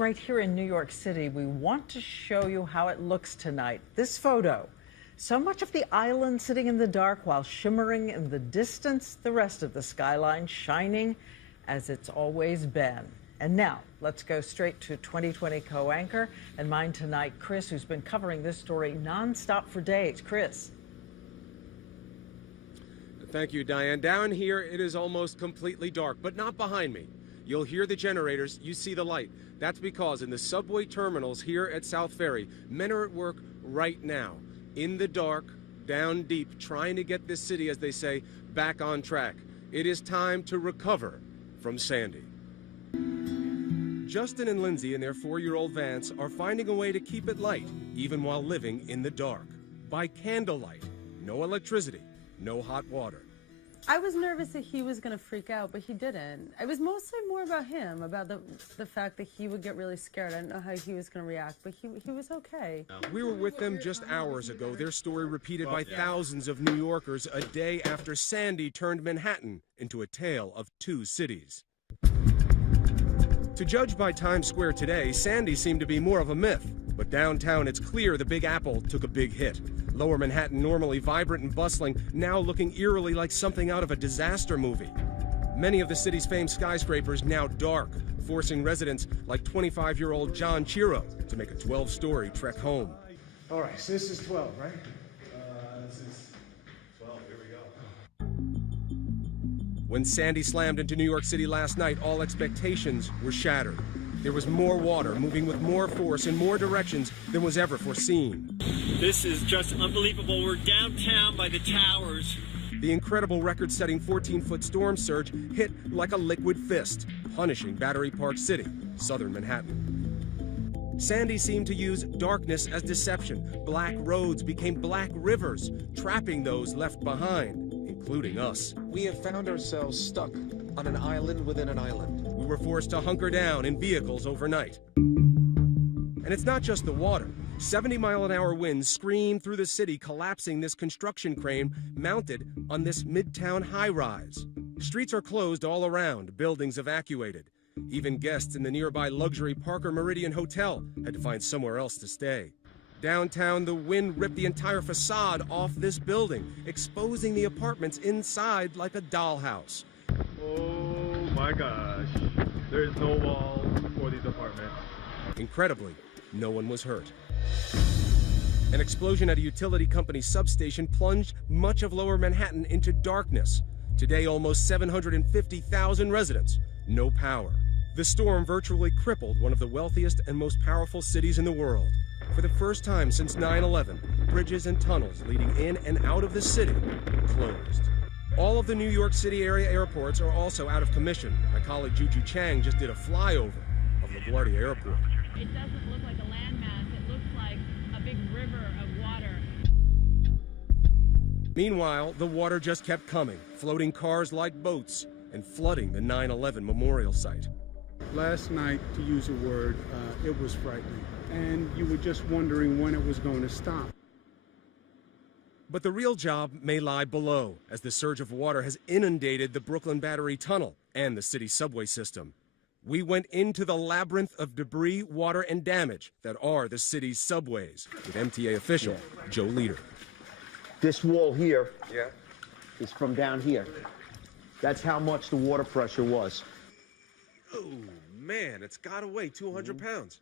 Right here in New York City, we want to show you how it looks tonight. This photo. So much of the island sitting in the dark while shimmering in the distance, the rest of the skyline shining as it's always been. And now, let's go straight to 2020 co-anchor and mine tonight, Chris, who's been covering this story nonstop for days. Chris. Thank you, Diane. Down here, it is almost completely dark, but not behind me. You'll hear the generators, you see the light. That's because in the subway terminals here at South Ferry, men are at work right now, in the dark, down deep, trying to get this city, as they say, back on track. It is time to recover from Sandy. Justin and Lindsay and their 4-year-old Vance are finding a way to keep it light, even while living in the dark. By candlelight, no electricity, no hot water. I was nervous that he was going to freak out, but he didn't. It was mostly more about him, about the fact that he would get really scared. I didn't know how he was going to react, but he was okay. We were with them just hours ago, their story repeated by thousands of New Yorkers a day after Sandy turned Manhattan into a tale of two cities. To judge by Times Square today, Sandy seemed to be more of a myth. But downtown, it's clear the Big Apple took a big hit. Lower Manhattan, normally vibrant and bustling, now looking eerily like something out of a disaster movie. Many of the city's famed skyscrapers now dark, forcing residents like 25-year-old John Chiro to make a 12-story trek home. All right, so this is 12, right? This is 12, here we go. When Sandy slammed into New York City last night, all expectations were shattered. There was more water moving with more force in more directions than was ever foreseen. This is just unbelievable. We're downtown by the towers. The incredible record-setting 14-foot storm surge hit like a liquid fist, punishing Battery Park City, southern Manhattan. Sandy seemed to use darkness as deception. Black roads became black rivers, trapping those left behind, including us. We have found ourselves stuck on an island within an island. We were forced to hunker down in vehicles overnight. And it's not just the water. 70-mile-an-hour winds scream through the city, collapsing this construction crane mounted on this midtown high-rise. Streets are closed all around, buildings evacuated. Even guests in the nearby luxury Parker Meridian Hotel had to find somewhere else to stay. Downtown, the wind ripped the entire facade off this building, exposing the apartments inside like a dollhouse. Oh my gosh, there's no walls for these apartments. Incredibly, no one was hurt. An explosion at a utility company substation plunged much of lower Manhattan into darkness. Today, almost 750,000 residents, no power. The storm virtually crippled one of the wealthiest and most powerful cities in the world. For the first time since 9/11, bridges and tunnels leading in and out of the city closed. All of the New York City area airports are also out of commission. My colleague Juju Chang just did a flyover of LaGuardia Airport. It doesn't look like a landmass, it looks like a big river of water. Meanwhile, the water just kept coming, floating cars like boats and flooding the 9/11 memorial site. Last night, to use a word, it was frightening. And you were just wondering when it was going to stop. But the real job may lie below, as the surge of water has inundated the Brooklyn Battery Tunnel and the city subway system. We went into the labyrinth of debris, water, and damage that are the city's subways, with MTA official Joe Leader. This wall here is from down here. That's how much the water pressure was. Oh, man, it's got to weigh 200 pounds.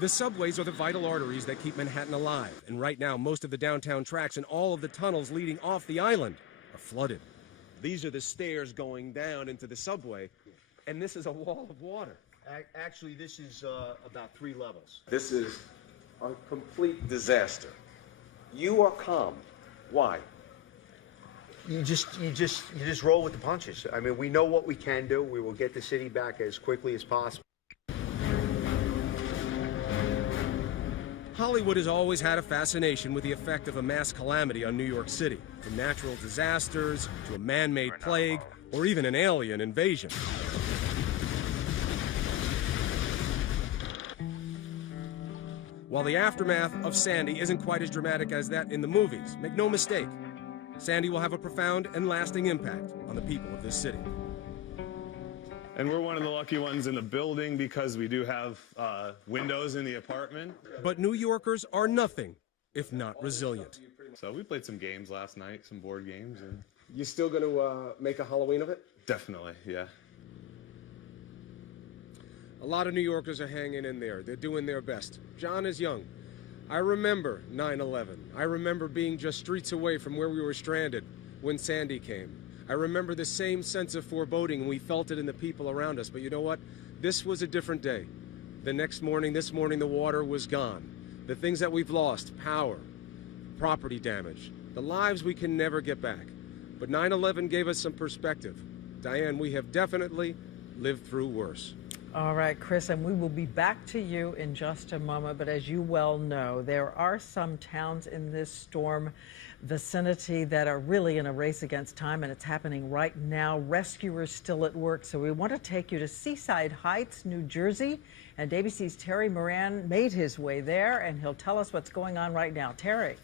The subways are the vital arteries that keep Manhattan alive, and right now most of the downtown tracks and all of the tunnels leading off the island are flooded. These are the stairs going down into the subway, and this is a wall of water. Actually, this is about 3 levels. This is a complete disaster. You are calm. Why? You just roll with the punches. I mean, we know what we can do. We will get the city back as quickly as possible. Hollywood has always had a fascination with the effect of a mass calamity on New York City, from natural disasters to a man-made plague or even an alien invasion. While the aftermath of Sandy isn't quite as dramatic as that in the movies, make no mistake, Sandy will have a profound and lasting impact on the people of this city. And we're one of the lucky ones in the building because we do have windows in the apartment. But New Yorkers are nothing if not resilient. So we played some games last night, some board games. And You still going to make a Halloween of it? definitely, yeah. A lot of New Yorkers are hanging in there. They're doing their best. John is young. I remember 9/11. I remember being just streets away from where we were stranded when Sandy came. I remember the same sense of foreboding, and we felt it in the people around us. But you know what? This was a different day. This morning, the water was gone. The things that we've lost, power, property damage, the lives we can never get back. But 9/11 gave us some perspective. Diane, we have definitely lived through worse. All right, Chris, and we will be back to you in just a moment. But as you well know, there are some towns in this storm vicinity that are really in a race against time, and it's happening right now. Rescuers still at work. So we want to take you to Seaside Heights, New Jersey. And ABC's Terry Moran made his way there, and he'll tell us what's going on right now. Terry.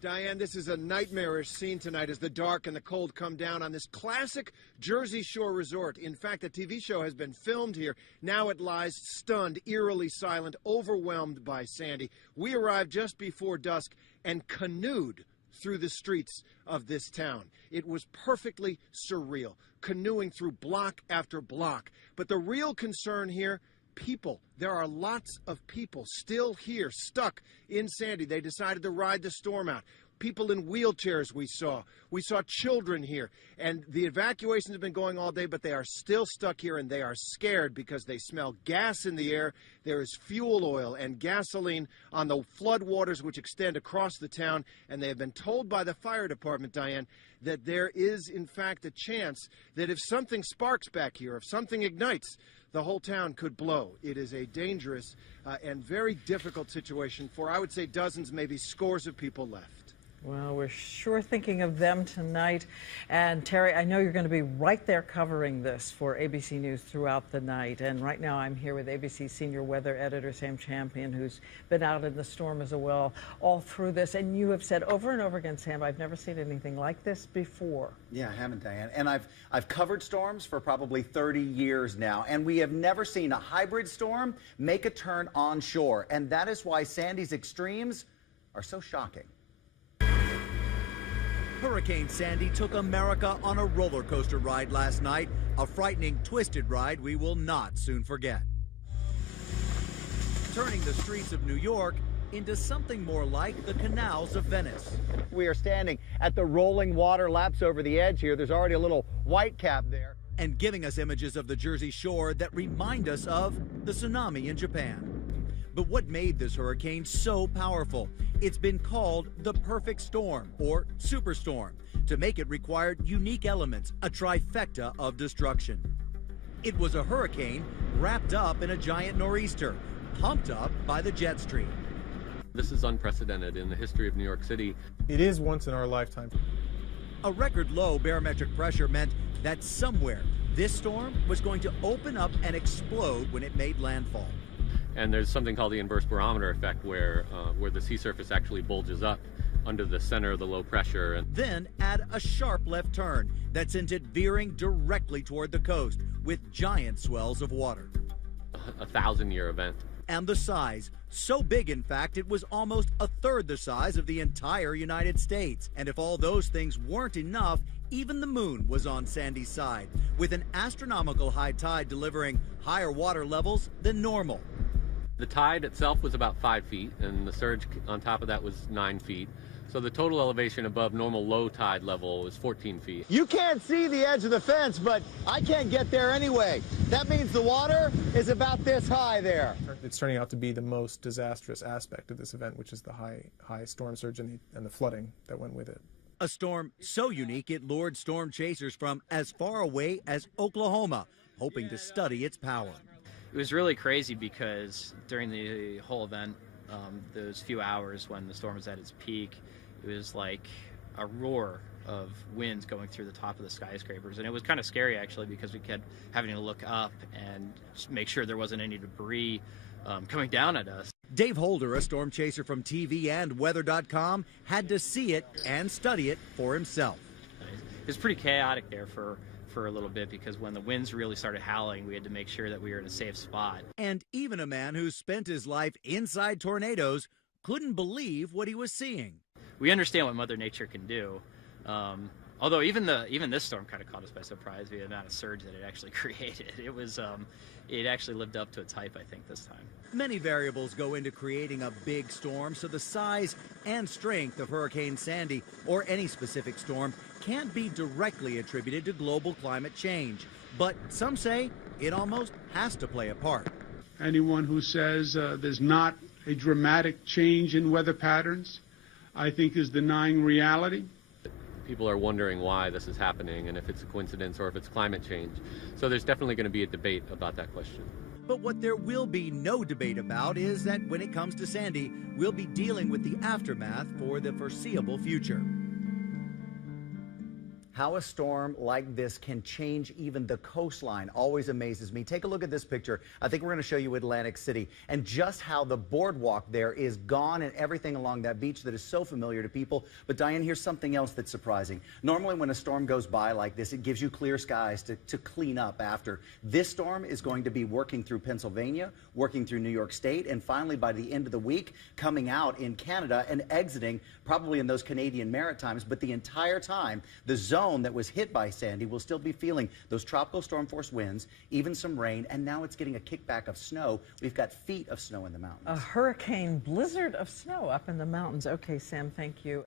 Diane, this is a nightmarish scene tonight as the dark and the cold come down on this classic Jersey Shore resort. In fact, a TV show has been filmed here. Now it lies stunned, eerily silent, overwhelmed by Sandy. We arrived just before dusk and canoed through the streets of this town. It was perfectly surreal, canoeing through block after block. But the real concern here, people. There are lots of people still here, stuck in Sandy. They decided to ride the storm out. People in wheelchairs we saw. We saw children here. And the evacuations have been going all day, but they are still stuck here, and they are scared because they smell gas in the air. There is fuel oil and gasoline on the floodwaters which extend across the town, and they have been told by the fire department, Diane, that there is, in fact, a chance that if something sparks back here, if something ignites, the whole town could blow. It is a dangerous and very difficult situation for, I would say, dozens, maybe scores of people left. Well, we're sure thinking of them tonight. And Terry, I know you're going to be right there covering this for ABC News throughout the night. And right now I'm here with ABC senior weather editor Sam Champion, who's been out in the storm as well all through this. And you have said over and over again, Sam, I've never seen anything like this before. Yeah, I haven't, Diane. And I've covered storms for probably 30 years now, and we have never seen a hybrid storm make a turn onshore. And that is why Sandy's extremes are so shocking. Hurricane Sandy took America on a roller coaster ride last night, a frightening, twisted ride we will not soon forget. Turning the streets of New York into something more like the canals of Venice. We are standing at the rolling water laps over the edge here. There's already a little white cap there. And giving us images of the Jersey Shore that remind us of the tsunami in Japan. But what made this hurricane so powerful? It's been called the perfect storm, or superstorm. To make it required unique elements, a trifecta of destruction. It was a hurricane wrapped up in a giant nor'easter, pumped up by the jet stream. This is unprecedented in the history of New York City. It is once in our lifetime. A record low barometric pressure meant that somewhere this storm was going to open up and explode when it made landfall. And there's something called the inverse barometer effect where the sea surface actually bulges up under the center of the low pressure. And then add a sharp left turn that sent it veering directly toward the coast with giant swells of water. A 1,000-year event. And the size, so big in fact it was almost a third the size of the entire United States. And if all those things weren't enough, even the moon was on Sandy's side, with an astronomical high tide delivering higher water levels than normal. The tide itself was about 5 feet, and the surge on top of that was 9 feet. So the total elevation above normal low tide level was 14 feet. You can't see the edge of the fence, but I can't get there anyway. That means the water is about this high there. It's turning out to be the most disastrous aspect of this event, which is the high storm surge and the flooding that went with it. A storm so unique it lured storm chasers from as far away as Oklahoma, hoping to study its power. It was really crazy because during the whole event, those few hours when the storm was at its peak, it was like a roar of winds going through the top of the skyscrapers. And it was kind of scary, actually, because we kept having to look up and just make sure there wasn't any debris coming down at us. Dave Holder, a storm chaser from TV and Weather.com, had to see it and study it for himself. It was pretty chaotic there for for a little bit because when the winds really started howling, we had to make sure that we were in a safe spot. And even a man who spent his life inside tornadoes couldn't believe what he was seeing. We understand what Mother Nature can do. Although even this storm kind of caught us by surprise, the amount of surge that it actually created. It actually lived up to its hype, I think, this time. Many variables go into creating a big storm, so the size and strength of Hurricane Sandy or any specific storm can't be directly attributed to global climate change. But some say it almost has to play a part. Anyone who says there's not a dramatic change in weather patterns, I think is denying reality. People are wondering why this is happening and if it's a coincidence or if it's climate change. So there's definitely going to be a debate about that question. But what there will be no debate about is that when it comes to Sandy, we'll be dealing with the aftermath for the foreseeable future. How a storm like this can change even the coastline always amazes me. Take a look at this picture. I think we're going to show you Atlantic City and just how the boardwalk there is gone and everything along that beach that is so familiar to people. But Diane, here's something else that's surprising. Normally when a storm goes by like this, it gives you clear skies to clean up after. This storm is going to be working through Pennsylvania, working through New York State, and finally by the end of the week, coming out in Canada and exiting probably in those Canadian Maritimes. But the entire time, the zone that was hit by Sandy will still be feeling those tropical storm force winds, even some rain, and now it's getting a kickback of snow. We've got feet of snow in the mountains. A hurricane blizzard of snow up in the mountains. Okay, Sam, thank you.